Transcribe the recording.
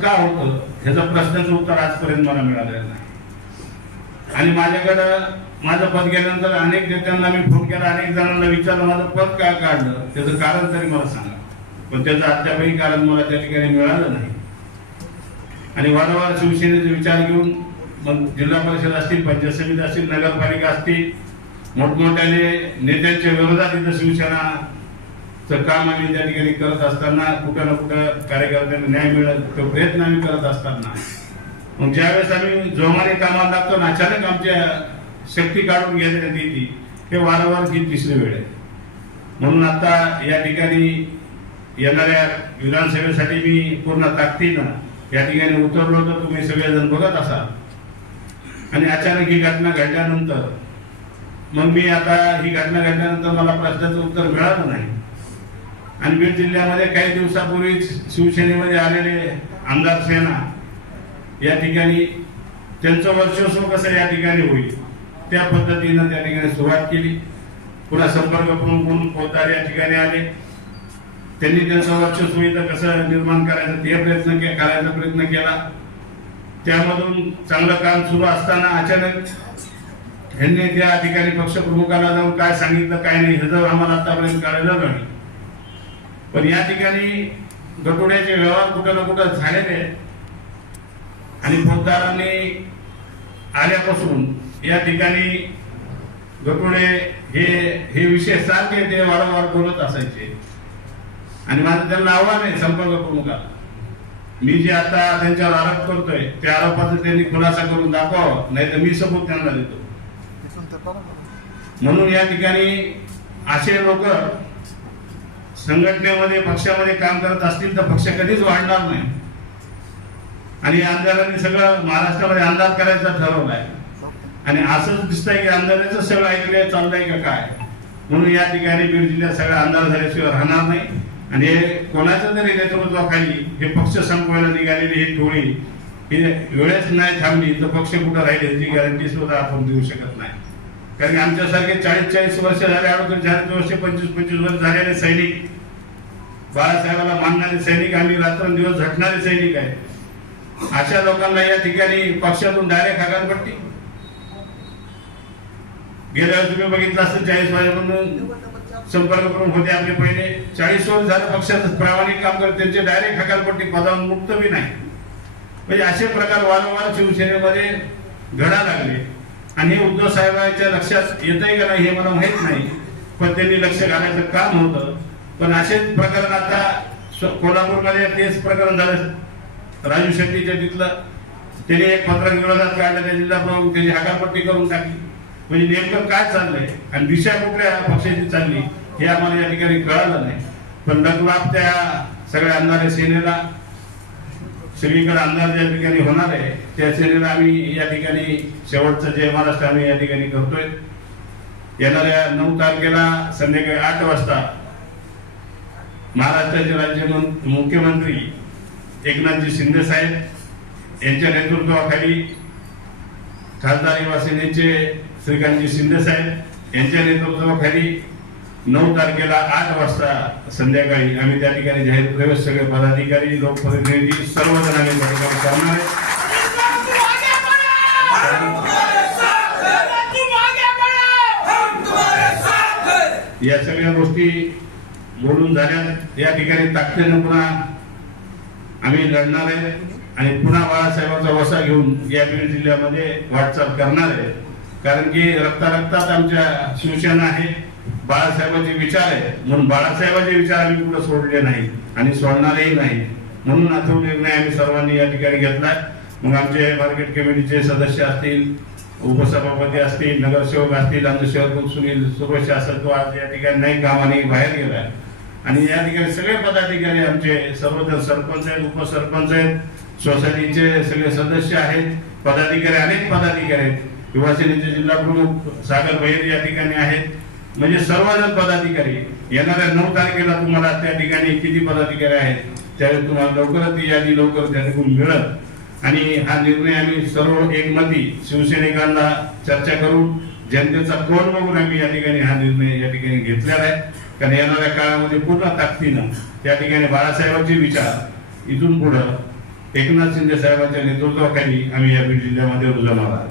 का होतं? ह्याचं प्रश्नाचं उत्तर आजपर्यंत मला मिळालेलं नाही. आणि माझ्याकडं माझं पद गेल्यानंतर अनेक नेत्यांना मी फोन केला अनेक जणांना विचारलं माझं पद का काढलं? त्याचं कारण तरी मला सांगा. पण त्याचं अद्यापही कारण मला त्या ठिकाणी मिळालं नाही. आणि वारंवार शिवसेनेचा विचार घेऊन मग जिल्हा परिषद असतील पंचायत समिती असतील नगरपालिका असतील मोठमोठ्याने नेत्यांच्या विरोधात इथं शिवसेना काम आम्ही त्या ठिकाणी करत असताना कुठं ना कुठं कार्यकर्त्यांना न्याय मिळत तो प्रयत्न आम्ही करत असताना. मग ज्यावेळेस आम्ही जोमाने कामाला लागतो ना अचानक आमच्या शक्ती काढून घेण्यात येते हे वारंवार ही तिसरी वेळ आहे. म्हणून आता या ठिकाणी येणाऱ्या विधानसभेसाठी मी पूर्ण ताकदीनं या ठिकाणी उतरलो तर तुम्ही सगळेजण बघत असाल. आणि अचानक ही घटना घडल्यानंतर मग मी आता ही घटना घडल्यानंतर मला प्रश्नाचं उत्तर मिळालं नाही. आणि बीड जिल्ह्यामध्ये काही दिवसापूर्वीच शिवसेनेमध्ये आलेले आमदार सेना या ठिकाणी त्यांचं वर्चस्व कसं या ठिकाणी होईल त्या पद्धतीनं त्या ठिकाणी सुरुवात केली. पुन्हा संपर्क प्रमुख म्हणून पोतदार या ठिकाणी आले. त्यांनी त्यांचं वर्चस्व इथं कसं निर्माण करायचं ते प्रयत्न के- करायचा प्रयत्न केला. त्यामधून चांगलं काम सुरू असताना अचानक ह्यांनी त्या ठिकाणी पक्षप्रमुखाला जाऊन काय सांगितलं काय नाही ह्याचं आम्हाला आतापर्यंत कळलं नाही. पण या ठिकाणी गटोड्याचे व्यवहार कुठं ना कुठं झालेले. आणि पोतदारांनी आल्यापासून या ठिकाणी गटोडे हे हे विषय सारखे ते वारंवार बोलत असायचे. आणि माझं त्यांना आव्हान आहे संपर्क प्रमुखाला मी जे आता त्यांच्यावर आरोप करतोय त्या आरोपाचा त्यांनी खुलासा करून दाखवावं नाही तर मी सबूत त्यांना देतो. म्हणून या ठिकाणी असे लोक संघटनेमध्ये पक्षामध्ये काम करत असतील तर पक्ष कधीच वाढणार नाही. आणि आमदारांनी सगळं महाराष्ट्रामध्ये अंदाज करायचा ठरवलाय आणि असंच दिसतंय की आमदारांचं सगळं ऐकलंय चाललंय का काय? म्हणून या ठिकाणी बीड जिल्ह्यात सगळं अंदाज झाल्याशिवाय राहणार नाही. आणि हे कोणाचं तरी नेतृत्वाखाली हे पक्ष संपवायला निघालेली ही टोळी ही वेळेच नाही थांबली तर पक्ष कुठं राहील याची गॅरंटी सुद्धा आपण देऊ शकत नाही. कारण आमच्यासारखे चाळीस चाळीस वर्ष झाले अगोदर चाळीस वर्ष पंचवीस पंचवीस वर्ष झालेले सैनिक. बाळासाहेबाला मानणारे सैनिक आम्ही रात्रंदिवस झटणारे सैनिक आहे. अशा लोकांना या ठिकाणी पक्षातून डायरेक्ट हकालपट्टी गेल्या वेळेस तुम्ही बघितलं असतं चाळीस वर्षापासून संपर्क करून होते आपले पहिले. चाळीस वर्ष झालं पक्षाचं प्रामाणिक काम करत त्यांचे डायरेक्ट हकालपट्टी पदावरून मुक्त बी नाही. म्हणजे असे प्रकार वारंवार शिवसेनेमध्ये घडा लागले. आणि उद्धव साहेबांच्या लक्षात येत आहे का नाही हे मला माहीत नाही. पण त्यांनी लक्ष घालायचं काम होतं. पण असेच प्रकरण आता स- कोल्हापूरमध्ये तेच प्रकरण झालं. राजू शेट्टीच्या तिथलं त्याने एक पत्रक विरोधात काढलं त्या जिल्हा प्रमुख त्याची हकालपट्टी करून टाकली. म्हणजे नेमकं काय चाललंय आणि दिशा कुठल्या पक्षाची चालली हे आम्हाला या ठिकाणी कळालं नाही. पण लग्नात त्या सगळ्या अंधारे सेनेला सगळीकडे अंदाज या ठिकाणी होणार आहे. त्या श्रेणीला आम्ही या ठिकाणी शेवटचं जय महाराष्ट्र आम्ही या ठिकाणी करतोय. येणाऱ्या नऊ तारखेला संध्याकाळी आठ वाजता महाराष्ट्राचे राज्य मुख्यमंत्री एकनाथजी शिंदे साहेब यांच्या नेतृत्वाखाली खासदार निवासिनीचे श्रीकांतजी शिंदे साहेब यांच्या नेतृत्वाखाली नऊ तारखेला आठ वाजता संध्याकाळी आम्ही त्या ठिकाणी जाहीर प्रवेश सगळे पदाधिकारी लोकप्रतिनिधी सर्वजण आम्ही कार्यक्रम करणार आहे. या सगळ्या गोष्टी बोलून झाल्या. या ठिकाणी ताकदीनं पुन्हा आम्ही लढणार आहे आणि पुन्हा बाळासाहेबांचा वसा घेऊन या बीड जिल्ह्यामध्ये वाटचाल करणार आहे. कारण की रक्ता रक्तात आमच्या शिवसेना आहे बाळासाहेबांचे विचार आहे म्हणून बाळासाहेबांचे विचार आम्ही कुठं सोडले नाही आणि सोडणारही नाही. म्हणून हा तो निर्णय आम्ही सर्वांनी या ठिकाणी घेतला मग आमचे मार्केट कमिटीचे सदस्य असतील उपसभापती असतील नगरसेवक असतील आमचे शहर सुनील सुरवशी असेल तो आज या ठिकाणी नाही कामाने बाहेर गेला आणि या ठिकाणी सगळे पदाधिकारी आमचे सर्वजण सरपंच आहेत उपसरपंच आहेत सोसायटीचे सगळे सदस्य आहेत. पदाधिकारी अनेक पदाधिकारी आहेत. युवा सेनेचे जिल्हा प्रमुख सागर बहिर या ठिकाणी आहेत. म्हणजे सर्वजण पदाधिकारी. येणाऱ्या नऊ तारखेला तुम्हाला त्या ठिकाणी किती पदाधिकारी आहेत त्यावेळी तुम्हाला लवकरच ती यादी लवकर त्या ठिकाणी मिळत आणि हा निर्णय आम्ही सर्व एकमती शिवसैनिकांना चर्चा करून जनतेचा कोण बघून आम्ही या ठिकाणी हा निर्णय या ठिकाणी घेतलेला आहे. कारण येणाऱ्या काळामध्ये पूर्ण ताकदीनं त्या ठिकाणी बाळासाहेबांचे विचार इथून पुढं एकनाथ शिंदे साहेबांच्या नेतृत्वाखाली आम्ही या बीड जिल्ह्यामध्ये रुजवणार आहोत.